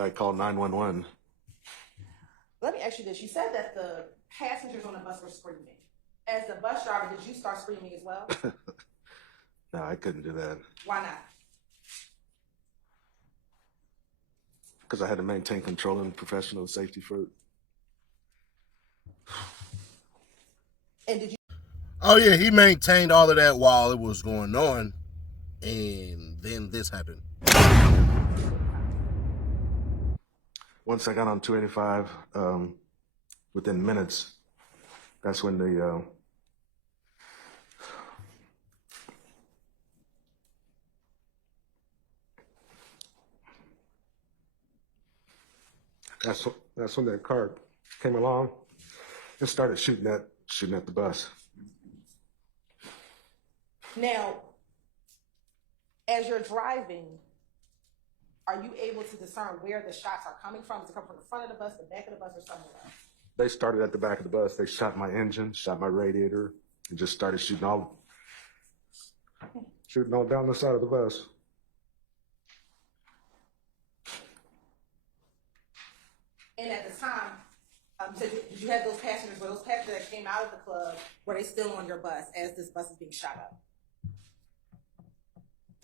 I called 911. Let me ask you this. You said that the passengers on the bus were screaming. As the bus driver, did you start screaming as well? No, I couldn't do that. Why not? Because I had to maintain control and professional safety for. And did you? Oh yeah, he maintained all of that while it was going on, and then this happened. Once I got on 285, within minutes, that's when that's when that car came along and started shooting at the bus. Now, as you're driving, are you able to discern where the shots are coming from? Does it come from the front of the bus, the back of the bus, or somewhere else? They started at the back of the bus. They shot my engine, shot my radiator, and just started shooting all down the side of the bus. And at the time, so did you have those passengers? Were those passengers that came out of the club, were they still on your bus as this bus is being shot up?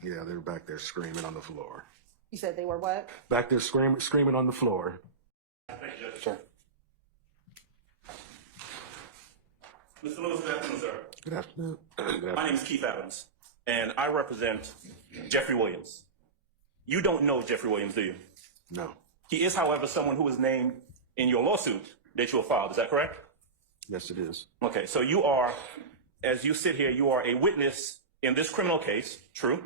Yeah, they were back there screaming on the floor. You said they were what? Back there screaming on the floor. Thank you, Judge. Sure. Mr. Lewis, good afternoon, sir. Good afternoon. Good afternoon. My name is Keith Adams, and I represent Jeffrey Williams. You don't know Jeffrey Williams, do you? No. He is, however, someone who is named in your lawsuit that you have filed. Is that correct? Yes, it is. Okay, so you are, as you sit here, you are a witness in this criminal case, true?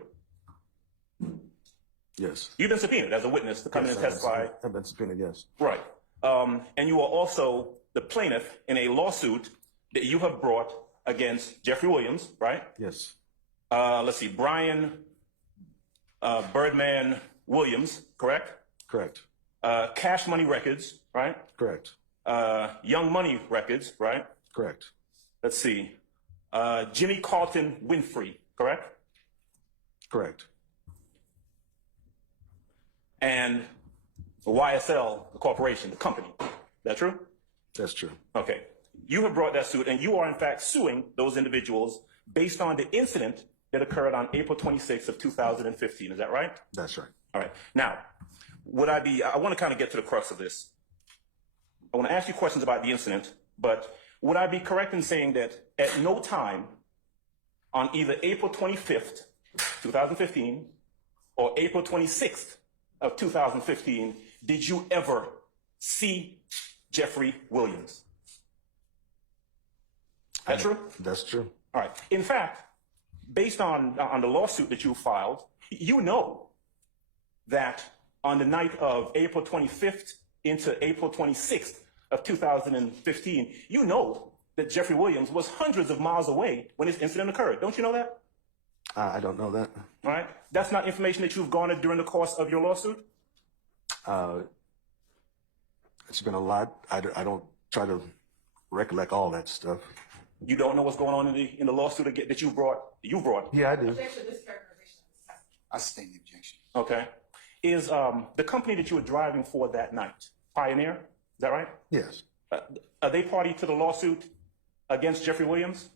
Yes. You've been subpoenaed as a witness to come in and testify. I've been subpoenaed, yes. Right. And you are also the plaintiff in a lawsuit that you have brought against Jeffrey Williams, right? Yes. Let's see, Brian Birdman Williams, correct? Correct. Cash Money Records, right? Correct. Young Money Records, right? Correct. Let's see, Jimmy Carlton Winfrey, correct? Correct. And YSL, the corporation, the company. That true? That's true. Okay. You have brought that suit, and you are in fact suing those individuals based on the incident that occurred on April 26th of 2015. Is that right? That's right. All right. Now, I want to kind of get to the crux of this. I want to ask you questions about the incident, but would I be correct in saying that at no time on either April 25th, 2015, or April 26th of 2015, did you ever see Jeffrey Williams? That true? That's true. All right. In fact, based on the lawsuit that you filed, you know that on the night of April 25th into April 26th of 2015, you know that Jeffrey Williams was hundreds of miles away when this incident occurred. Don't you know that? I don't know that. All right. That's not information that you've garnered during the course of your lawsuit? It's been a lot. I don't try to recollect all that stuff. You don't know what's going on in the lawsuit that you brought? Yeah, I do. I sustain the objection. Okay. Is the company that you were driving for that night Pioneer? Is that right? Yes. Are they party to the lawsuit against Jeffrey Williams?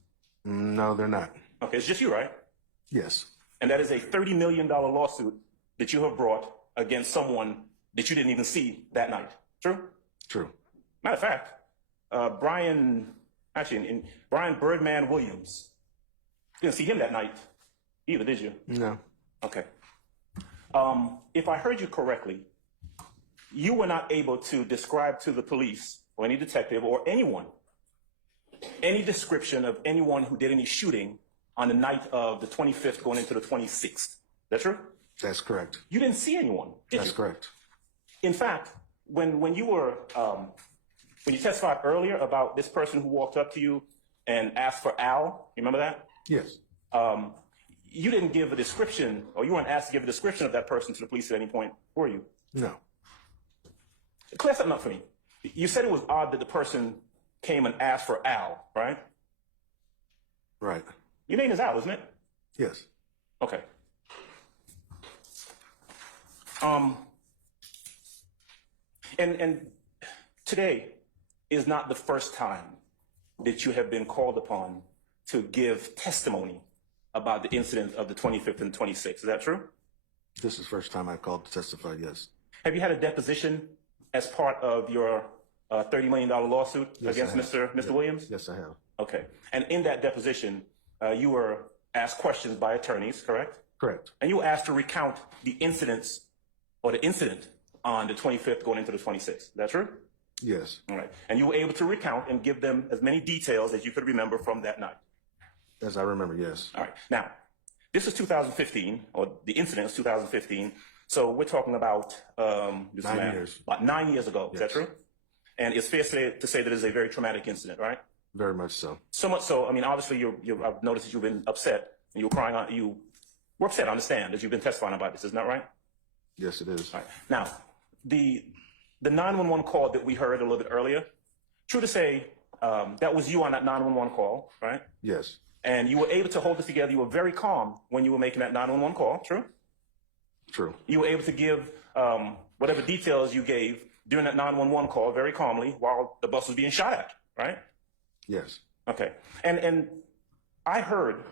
No, they're not. Okay, it's just you, right? Yes. And that is a $30 million lawsuit that you have brought against someone that you didn't even see that night. True? True. Matter of fact, Brian Birdman Williams, you didn't see him that night either, did you? No. Okay. If I heard you correctly, you were not able to describe to the police or any detective or anyone any description of anyone who did any shooting on the night of the 25th going into the 26th. Is that true? That's correct. You didn't see anyone, did you? That's correct. In fact, when you testified earlier about this person who walked up to you and asked for Al, you remember that? Yes. You didn't give a description, or you weren't asked to give a description of that person to the police at any point, were you? No. Clear something up for me. You said it was odd that the person came and asked for Al, right? Right. Your name is Al, isn't it? Yes. Okay. And today is not the first time that you have been called upon to give testimony about the incident of the 25th and 26th. Is that true? This is the first time I've called to testify, yes. Have you had a deposition as part of your $30 million lawsuit Yes, against I have. Mr. Williams? Yes, I have. Okay. And in that deposition, you were asked questions by attorneys, correct? Correct. And you were asked to recount the incidents or the incident on the 25th going into the 26th. Is that true? Yes. All right. And you were able to recount and give them as many details as you could remember from that night. As I remember, yes. All right. Now, this is 2015, or the incident is 2015. So we're talking about 9 years. About 9 years ago. Is that Yes. true? And it's fair to say that it's a very traumatic incident, right? Very much so. So much so. I mean, obviously, I've noticed that you've been upset and you were crying out. You were upset. I understand that you've been testifying about this. Isn't that right? Yes, it is. All right. Now, the 911 call that we heard a little bit earlier. True to say, that was you on that 911 call, right? Yes. And you were able to hold it together. You were very calm when you were making that 911 call. True? True. You were able to give whatever details you gave during that 911 call very calmly while the bus was being shot at, right? Yes. Okay. And I heard,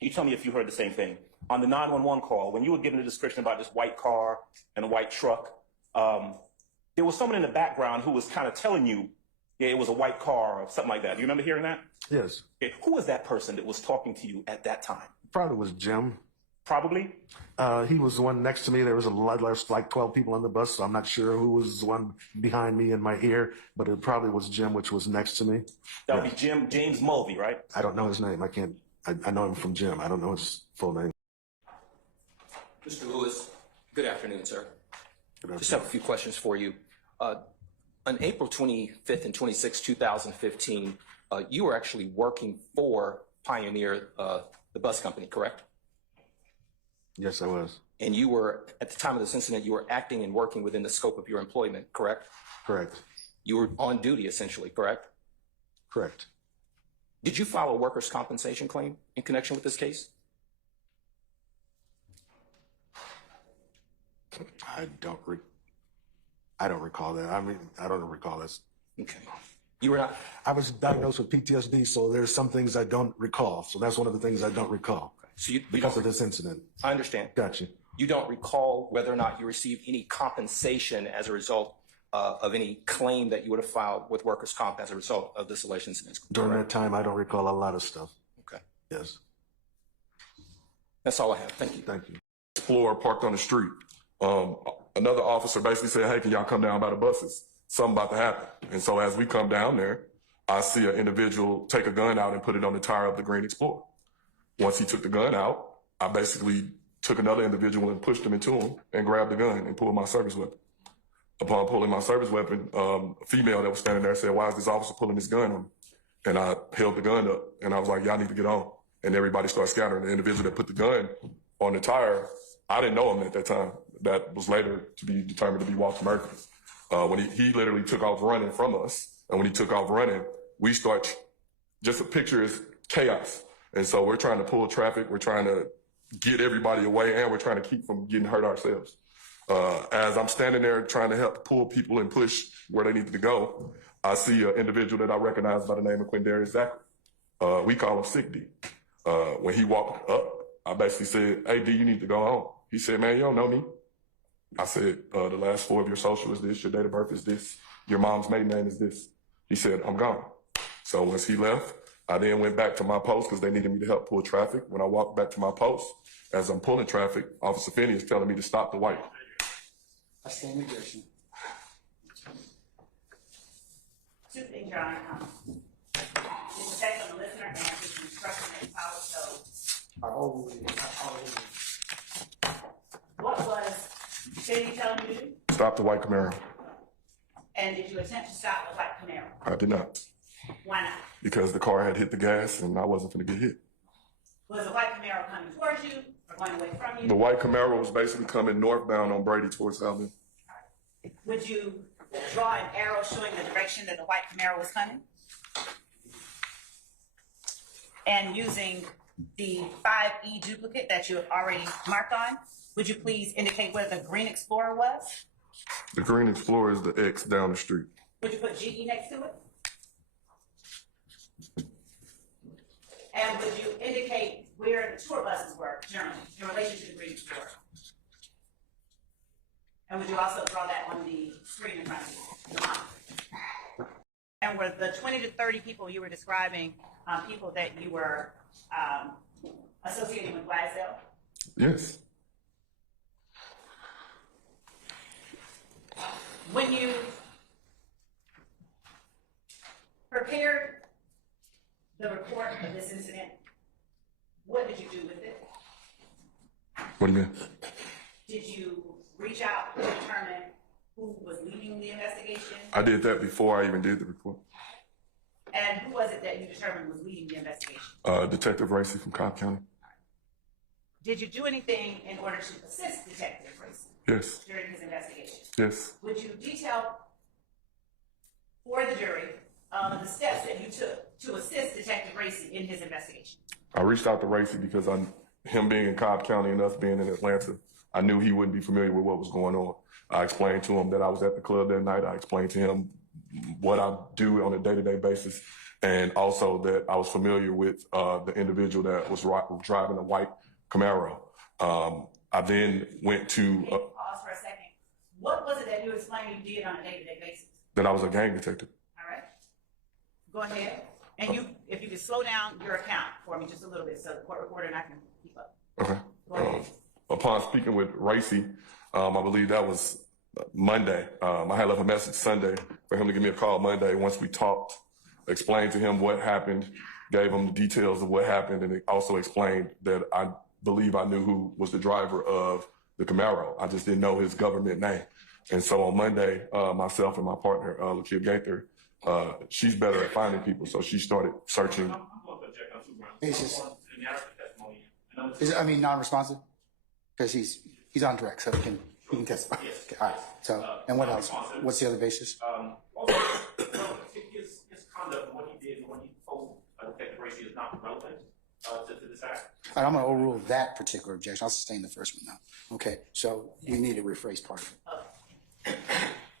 you tell me if you heard the same thing, on the 911 call, when you were given a description about this white car and a white truck, there was someone in the background who was kind of telling you, yeah, it was a white car or something like that. Do you remember hearing that? Yes. Okay. Who was that person that was talking to you at that time? Probably was Jim. Probably? He was the one next to me. There was like 12 people on the bus, so I'm not sure who was the one behind me in my ear, but it probably was Jim, which was next to me. That would be James Mulvey, right? I don't know his name. I know him from Jim. I don't know his full name. Mr. Lewis, good afternoon, sir. Good Just have a few questions for you. On April 25th and 26th, 2015, you were actually working for Pioneer, the bus company, correct? Yes, I was. And you were, at the time of this incident, you were acting and working within the scope of your employment, correct? Correct. You were on duty, essentially, correct? Correct. Did you file a workers' compensation claim in connection with this case? I don't recall that. I mean, I don't recall this. Okay. You were not. I was diagnosed with PTSD, so there's some things I don't recall. So that's one of the things I don't recall So you because don't, of this incident. I understand. Got you. You don't recall whether or not you received any compensation as a result of any claim that you would have filed with workers' comp as a result of this alleged incident? During that time, I don't recall a lot of stuff. Okay. Yes. That's all I have. Thank you. Thank you. Explorer parked on the street. Another officer basically said, hey, can y'all come down by the buses? Something about to happen. And so as we come down there, I see an individual take a gun out and put it on the tire of the green Explorer. Once he took the gun out, I basically took another individual and pushed him into him and grabbed the gun and pulled my service weapon. Upon pulling my service weapon, a female that was standing there said, why is this officer pulling this gun on me? And I held the gun up and I was like, y'all need to get on. And everybody started scattering. The individual that put the gun on the tire, I didn't know him at that time. That was later to be determined to be Walter Murphy. When he literally took off running from us. And when he took off running, we start, just a picture is chaos. And so we're trying to pull traffic. We're trying to get everybody away and we're trying to keep from getting hurt ourselves. As I'm standing there trying to help pull people and push where they needed to go, I see an individual that I recognize by the name of Quindarius Zachary. We call him Sick D. When he walked up, I basically said, hey, D, you need to go home. He said, man, you don't know me. I said, the last four of your social is this, your date of birth is this, your mom's maiden name is this. He said, I'm gone. So once he left, I then went back to my post because they needed me to help pull traffic. When I walked back to my post, as I'm pulling traffic, Officer Finney is telling me to stop the white. I stand objection. Two things, Your Honor. This is text on the listener and this is instruction that follows. What was Finney telling you to do? Stop the white Camaro. And did you attempt to stop the white Camaro? I did not. Why not? Because the car had hit the gas and I wasn't going to get hit. Was the white Camaro coming towards you or going away from you? The white Camaro was basically coming northbound on Brady towards Alvin. Would you draw an arrow showing the direction that the white Camaro was coming? And using the 5E duplicate that you have already marked on, would you please indicate where the green Explorer was? The green Explorer is the X down the street. Would you put GE next to it? And would you indicate where the tour buses were generally in relation to the green Explorer? And would you also draw that on the screen in front of you? The monitor? And were the 20 to 30 people you were describing people that you were associating with YSL? Yes. When you prepared the report of this incident, what did you do with it? What do you mean? Did you reach out to determine who was leading the investigation? I did that before I even did the report. And who was it that you determined was leading the investigation? Detective Racy from Cobb County. Did you do anything in order to assist Detective Racy Yes. during his investigation? Yes. Would you detail for the jury the steps that you took to assist Detective Racy in his investigation? I reached out to Racy because him being in Cobb County and us being in Atlanta, I knew he wouldn't be familiar with what was going on. I explained to him that I was at the club that night. I explained to him what I do on a day-to-day basis, and also that I was familiar with the individual that was driving a white Camaro. I then went to... Pause for a second. What was it that you explained you did on a day-to-day basis? that I was a gang detective. All right. Go ahead. And if you could slow down your account for me just a little bit so the court reporter and I can keep up. Okay. Go ahead. Upon speaking with Racy, I believe that was Monday. I had left a message Sunday for him to give me a call Monday. Once we talked, explained to him what happened, gave him the details of what happened, and it also explained that I believe I knew who was the driver of the Camaro. I just didn't know his government name. And so on Monday, myself and my partner, Lakia Gaither, she's better at finding people, so she started searching. It's just, non-responsive? Because he's on direct, so he can testify. Okay, all right. So, and what else? What's the other basis? Also, his conduct, what he did when he told Detective Racy is not relevant to this act. All right, I'm going to overrule that particular objection. I'll sustain the first one now. Okay, so you need to rephrase part of it.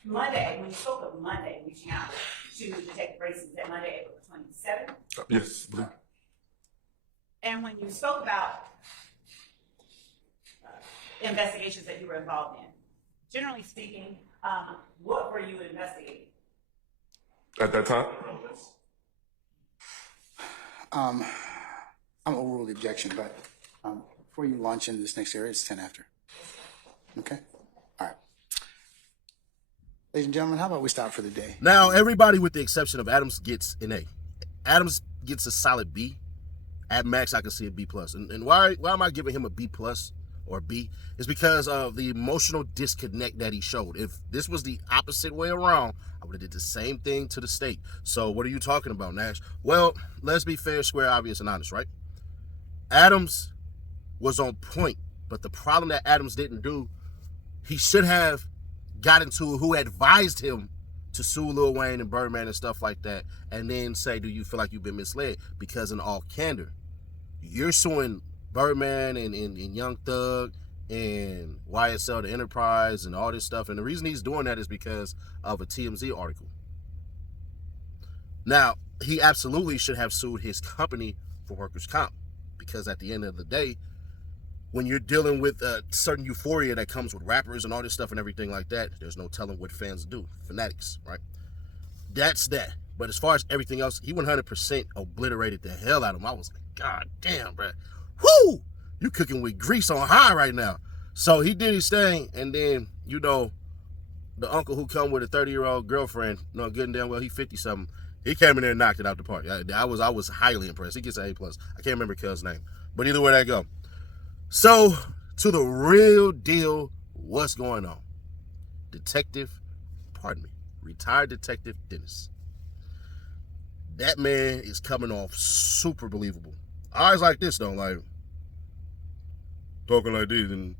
Monday, when you spoke of Monday, reaching out to Detective Racy, was that Monday, April 27th? Yes. And when you spoke about investigations that you were involved in, generally speaking, what were you investigating? At that time? I'm going to overrule the objection, but before you launch into this next area, it's 10 after. Okay? All right. Ladies and gentlemen, how about we stop for the day? Now, everybody with the exception of Adams gets an A. Adams gets a solid B. At max, I can see a B+. And why am I giving him a B+ or B? It's because of the emotional disconnect that he showed. If this was the opposite way around, I would have did the same thing to the state. So what are you talking about, Nash? Well, let's be fair, square, obvious, and honest, right? Adams was on point, but the problem that Adams didn't do, he should have gotten to who advised him to sue Lil Wayne and Birdman and stuff like that, and then say, do you feel like you've been misled? Because in all candor, you're suing Birdman and Young Thug and YSL, the Enterprise, and all this stuff, and the reason he's doing that is because of a TMZ article. Now, he absolutely should have sued his company for workers' comp, because at the end of the day, when you're dealing with a certain euphoria that comes with rappers and all this stuff and everything like that, there's no telling what fans do. Fanatics, right? That's that. But as far as everything else, he 100% obliterated the hell out of him. I was like, God damn, bro. Whoo! You cooking with grease on high right now. So he did his thing, and then, the uncle who come with a 30-year-old girlfriend, good and damn well, he 50-something, he came in there and knocked it out the park. I was highly impressed. He gets an A+. I can't remember Cuz's name. But either way that go. So, to the real deal, what's going on? Retired Detective Dennis. That man is coming off super believable. Eyes like this, though, like, talking like this, and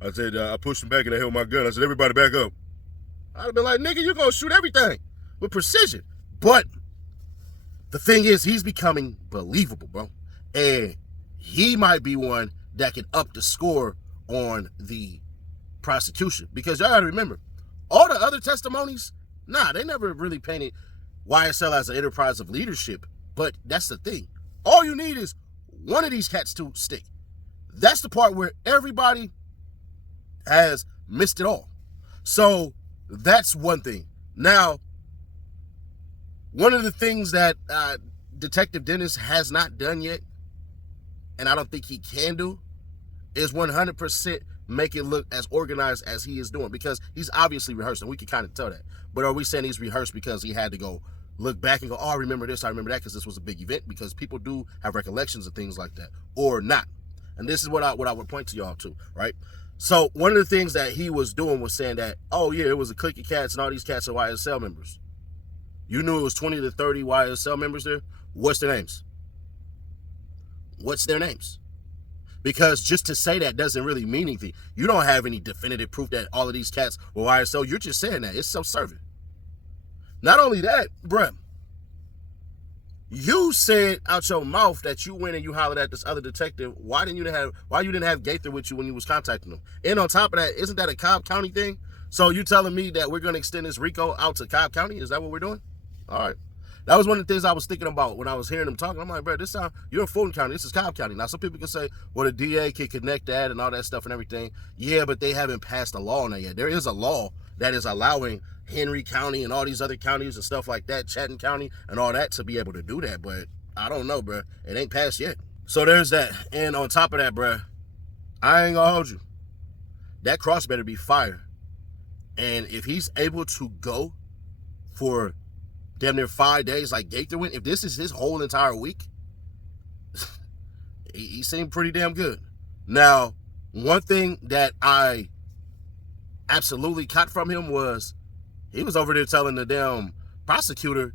I said, I pushed him back and I held my gun. I said, everybody back up. I'd have been like, nigga, you're going to shoot everything with precision. But the thing is, he's becoming believable, bro. And he might be one that can up the score on the prosecution. Because y'all gotta remember, All the other testimonies, nah, they never really painted YSL as an enterprise of leadership. But that's the thing. All you need is one of these cats to stick. That's the part where everybody has missed it all. So that's one thing. Now, one of the things that Detective Dennis has not done yet, and I don't think he can do, is 100% make it look as organized as he is doing, because he's obviously rehearsed, and we can kind of tell that. But are we saying he's rehearsed because he had to go look back and go, oh, I remember this, I remember that, because this was a big event, because people do have recollections of things like that, or not? And this is what I would point to y'all to, right? So one of the things that he was doing was saying that, oh yeah, it was a clique of cats and all these cats are YSL members. You knew it was 20 to 30 YSL members there? What's their names? What's their names? Because just to say that doesn't really mean anything. You don't have any definitive proof that all of these cats were YSL. You're just saying that. It's self-serving. Not only that, bruh, you said out your mouth that you went and you hollered at this other detective. Why you didn't have Gaither with you when you was contacting him? And on top of that, isn't that a Cobb County thing? So you telling me that we're going to extend this RICO out to Cobb County? Is that what we're doing? All right. That was one of the things I was thinking about when I was hearing them talking. I'm like, bro, you're in Fulton County. This is Cobb County. Now, some people can say, well, the DA can connect that and all that stuff and everything. Yeah, but they haven't passed a law on that yet. There is a law that is allowing Henry County and all these other counties and stuff like that, Chatham County and all that, to be able to do that. But I don't know, bro. It ain't passed yet. So there's that. And on top of that, bro, I ain't gonna hold you. That cross better be fire. And if he's able to go for damn near 5 days like Gaither went, if this is his whole entire week, he seemed pretty damn good. Now, one thing that I absolutely caught from him was he was over there telling the damn prosecutor,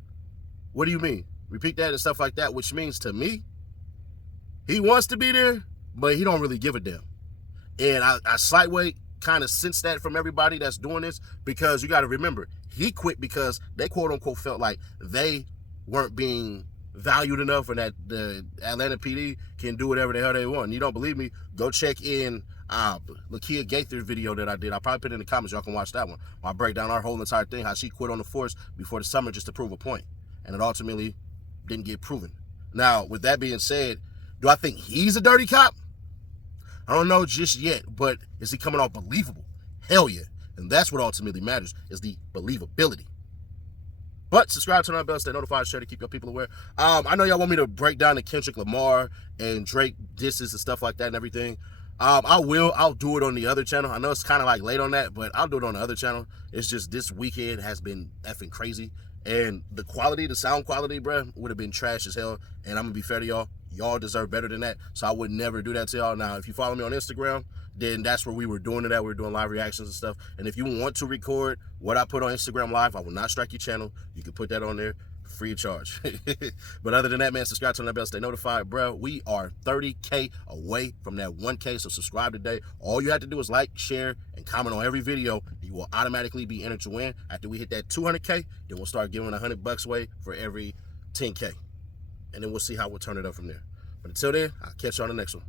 what do you mean? Repeat that and stuff like that, which means to me, he wants to be there, but he don't really give a damn. And I slightly kind of sense that from everybody that's doing this, because you got to remember, he quit because they quote unquote felt like they weren't being valued enough and that the Atlanta PD can do whatever the hell they want. And you don't believe me? Go check in Lakia Gaither's video that I did. I'll probably put it in the comments. Y'all can watch that one. I'll break down our whole entire thing, how she quit on the force before the summer just to prove a point. And it ultimately didn't get proven. Now, with that being said, do I think he's a dirty cop? I don't know just yet, but is he coming off believable? Hell yeah. And that's what ultimately matters, is the believability. But subscribe, turn on the bell, stay notified, share to keep your people aware. I know y'all want me to break down the Kendrick Lamar and Drake disses and stuff like that and everything. I'll do it on the other channel. I know it's kind of like late on that, but I'll do it on the other channel. It's just this weekend has been effing crazy. And the quality, the sound quality, bruh, would have been trash as hell. And I'm going to be fair to y'all. Y'all deserve better than that. So I would never do that to y'all. Now, if you follow me on Instagram, then that's where we were doing it at. We were doing live reactions and stuff. And if you want to record what I put on Instagram Live, I will not strike your channel. You can put that on there free of charge. But other than that, man, subscribe, turn that bell, stay notified, bro. We are 30K away from that 1K, so subscribe today. All you have to do is like, share, and comment on every video. You will automatically be entered to win. After we hit that 200K, then we'll start giving $100 away for every 10K. And then we'll see how we'll turn it up from there. But until then, I'll catch you on the next one.